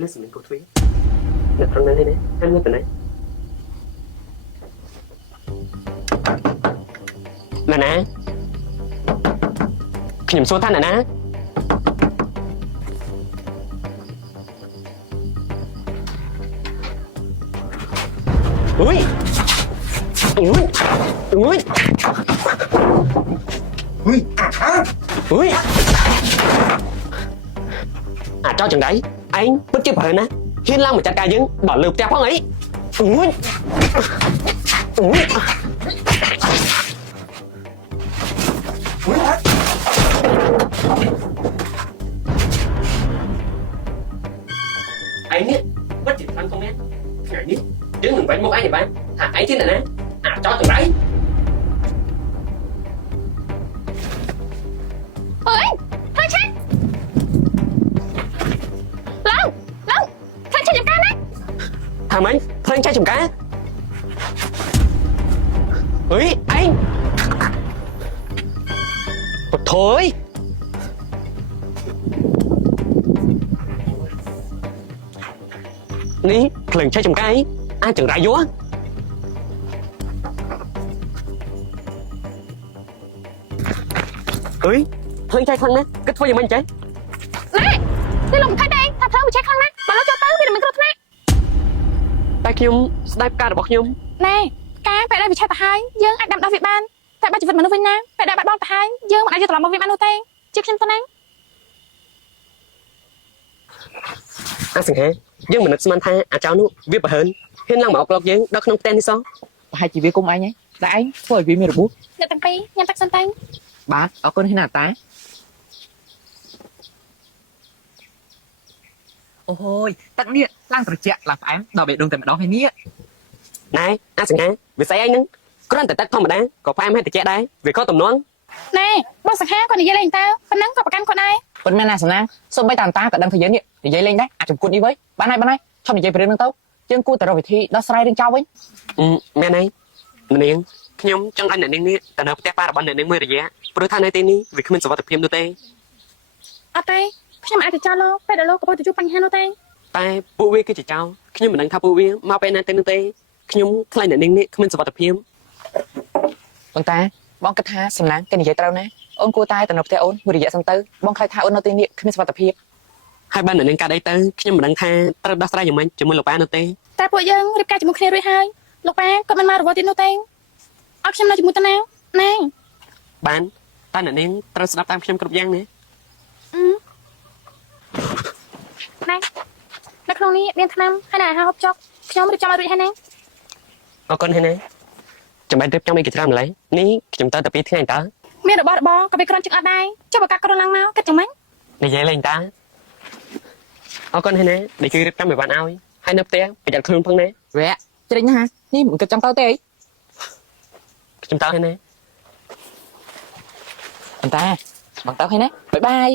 Listen mình cô Thúy Nè trong này nè Em nghe từ này Nè nè Khi số thanh nè nè Ui Ui Ui Ui Ui À cho chừng đấy anh bất chấp hơn á hiên long mà chặt ca dưng bỏ lượp theo phong ấy ui ui anh ấy bất chấp thằng không em ngày ní đứng mình quanh một anh này bạn thả anh thế này nè à cho chừng đấy ơi thôi chết Long Long thôi chết giùm con đấy thằng mấy thôi trai chùm cá ơi anh thôi ní lần trai chùm cá ấy ai chừng rải vúa ơi thôi trai khăn nè kết thôi giùm anh trai nè đi lùng thay đây thà thơ bị chết khăn nè mà nó cho tới vì mình cứ thế tayខ្ញុំស្ដាប់ការរបស់ខ្ញុំ ណែការបែរដែរវិឆេទទៅហើយយើងអាចដាំដុះវាបានតែបើជីវិតមនុស្សវិញណាបែរដែរបាត់បង់ទៅហើយយើងមិនអាចយកត្រឡប់មកវាបាននោះទេជិះខ្ញុំទៅណា អាសង្ហាយើងមិននឹកស្មានថាអាចោនោះវាប្រហើនហ៊ានឡើងមកអុកឡុកយើងដល់ក្នុងផ្ទះនេះសោះ ប្រហែលជាវាគុំអញតែឯងធ្វើឲ្យវាមានរបួស អ្នកទាំងពីរញ៉ាំទឹកសិនទៅ បាទអរគុណហ៊ានណាតាអូយទឹកនេះឡើងត្រជាក់ឡើងផ្អែមដល់បេះដូងតែម្ដងហើយនេះ ណែអាសង្ហាវាស្អីអញហ្នឹងគ្រាន់តែទឹកធម្មតាក៏ផ្អែមហើយត្រជាក់ដែរវាក៏ទំនង ណែបងសង្ហាគាត់និយាយលេងតើប៉ុណ្ណឹងក៏ប្រកាន់គាត់ដែរ ប៉ុន្មានណាសំណាងសូម្បីតាតាក៏ដឹងថាយើងនេះនិយាយលេងដែរអាចចំគួតនេះវិញបានហើយឈប់និយាយពីរឿងហ្នឹងទៅយើងគួរតែរកវិធីដោះស្រាយរឿងចោលវិញ មែនហើយនាងខ្ញុំចង់ឲ្យអ្នកនាងនេះទៅនៅផ្ទះប៉ារបស់អ្នកនាងមួយរយៈព្រោះថានៅទីនេះវាគ្មានសុវត្ថិភាពនោះទេ អត់ទេខ្ញុំអាចទៅចោលលោកពេលដែលលោកកំពុងទៅជួបបញ្ហានោះទេ តែពួកវាគឺជាចោរខ្ញុំមិនដឹងថាពួកវាមកពេលណាទៅនោះទេខ្ញុំខ្លាចអ្នកនាងនេះគ្មានសុវត្ថិភាព ប៉ុន្តែបងគិតថាសំណាងគេនិយាយត្រូវណាអូនគួរតែទៅនៅផ្ទះអូនមួយរយៈសិនទៅបងខ្លាចថាអូននៅទីនេះគ្មានសុវត្ថិភាព ហើយបានអ្នកនាងកាត់អីទៅខ្ញុំមិនដឹងថាត្រូវដោះស្រាយយ៉ាងម៉េចជាមួយលោកប៉ានោះទេ តែពួកយើងរៀបការជាមួយគ្នារួចហើយលោកប៉ាគាត់មិនមករវល់ទៀតនោះទេអត់ខ្ញុំនៅជាមួយតាណាណែ បានតែអ្នកនាងត្រូវស្ដាប់តាមខ្ញុំគ្រប់យ៉ាងណា ណែនៅក្នុងនេះមានថ្នាំហើយណែហៅហូបចុកខ្ញុំរៀបចំឲ្យរួចហើយណា អរគុណហើយណាចាំបាច់រៀបចំអីគេច្រើនម្ល៉េះនេះខ្ញុំទៅតែ2ថ្ងៃតើ មានរបស់របរក៏វាក្រន់ជាងអត់ដែរចុះបើកាត់ក្រន់ឡើងមកគិតយ៉ាងម៉េច និយាយលេងតើអរគុណហើយណាដែលជួយរៀបចំឲ្យបានឲ្យហើយនៅផ្ទះប្រយ័ត្នខ្លួនផងណា វែជ្រិញណានេះមិនគិតចង់ទៅទេអី ខ្ញុំទៅហើយណា ប៉ុន្តែបងទៅហើយណាបាយបាយ